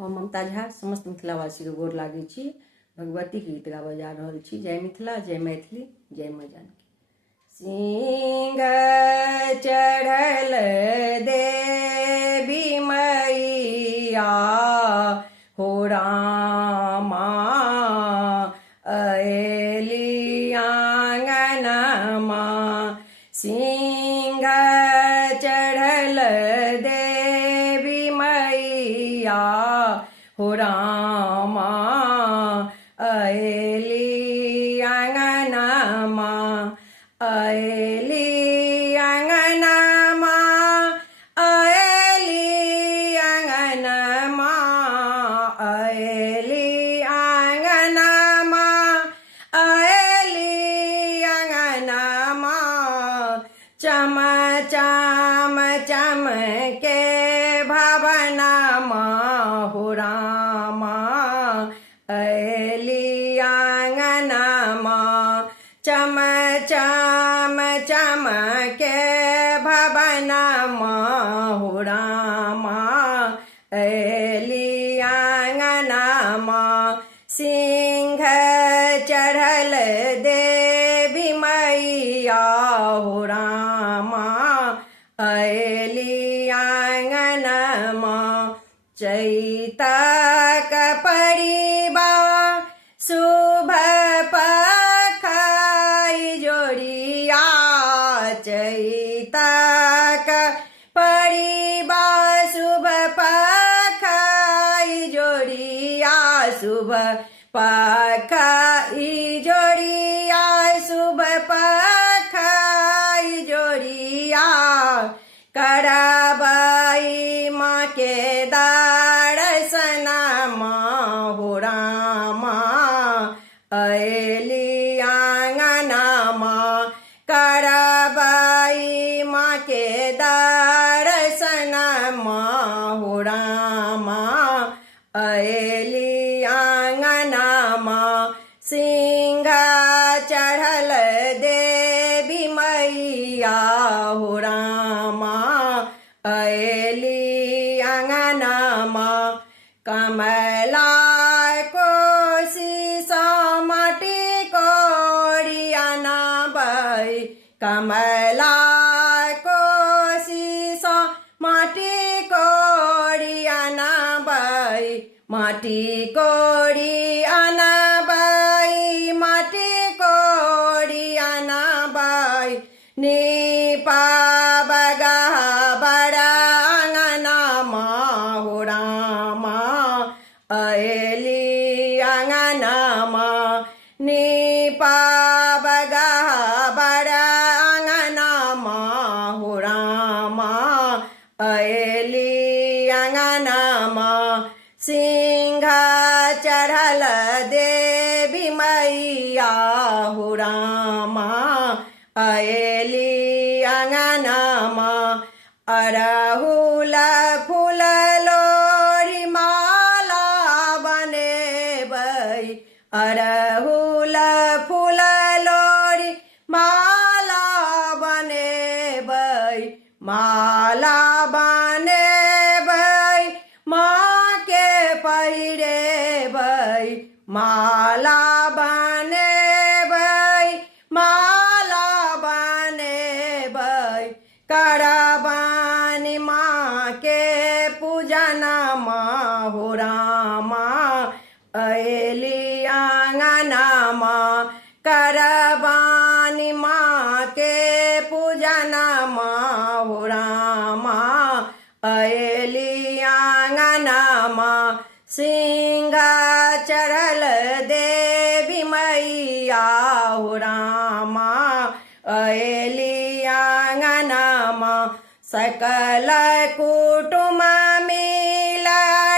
हम ममता झा समस्त मिथिलावासी के गोर लागै छी। भगवती के गीत गाबऽ जा रहल छी। जय मिथिला, जय मैथिली, जय माँ जानकी। सिंह चढ़ल देवी मैया हो रामा, अएली आंगनमा। सिंह चढ़ल देवी मैया हो रामा, अएली आंगनमा। अएली आंगनमा, अएली आंगनमा, अएली आंगनमा, अएली आंगनमा। चम चम चम के भवनमा हो रामा, अएली आंगनमा। चम चम चम के भवनमा हो रामा, अएली आंगनमा। सिंह चढ़ल देवी मैया हो रामा, अएली आंगनमा। चैतक परिबा शुभ पखाई जोड़िया, चैतक परिबा शुभ पखाई जोड़िया, शुभ पखाई जोड़िया, शुभ पखाई जोड़िया। करबाई माँ के दर्शनमा हो रामा, अएली आंगनमा। करबाई माँ के दर्शनमा हो रामा, अएली आंगनमा। सिंह चढ़ल देवी मैया हो रामा, अएली आंगनमा। कमला कोशिश माटी कोड़ियाना बई, कमला कोशिश माटी कोड़ियाना बई, माटी कोड़ियाना बई, माटी कोड़ियाना बई। नीपा बगह बड़ा आंगनमा हो रामा, अएली आंगनमा। नीपा बगह बड़ा आंगनमा हो रामा, अएली आंगनमा। सिंह चढ़ल देवी मैया हो रामा, अएली आंगनमा। अरहुल फूल लोरी माला बनेबै, अरहुल फूल लोरी माला बनेबै, माला बनेबै माँ के पहिरेबै, माला बनेबै, माला बनेबै। करबानी माँ के पूजनमा हो रामा, अएली आंगनमा। करबानी माँ के पूजनमा हो रामा, अएली आंगनमा। सिंह चढ़ल देवी मैया हो रामा, अएली आंगनमा। सकल कुटुम मिल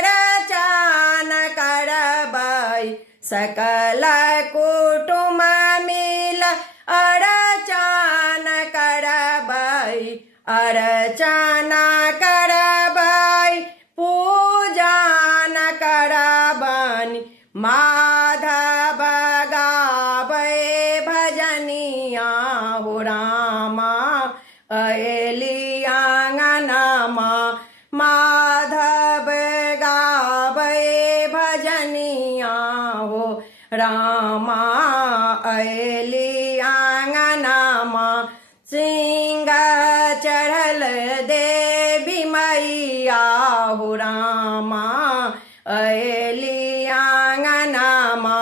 रचन करबै, सकल कुटुम मिल अर्चन करबै, अर्चना करबै, पूजन करबनि। माधव गाबै भजनिया हो रामा, अएली आंगनमा। माधव गाबै रामा अली आंगनामा सिंह चढ़ल देवी मैया हो रामा अली आंगनामा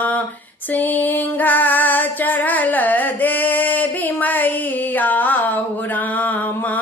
सिंह चढ़ल देवी मैया हो रामा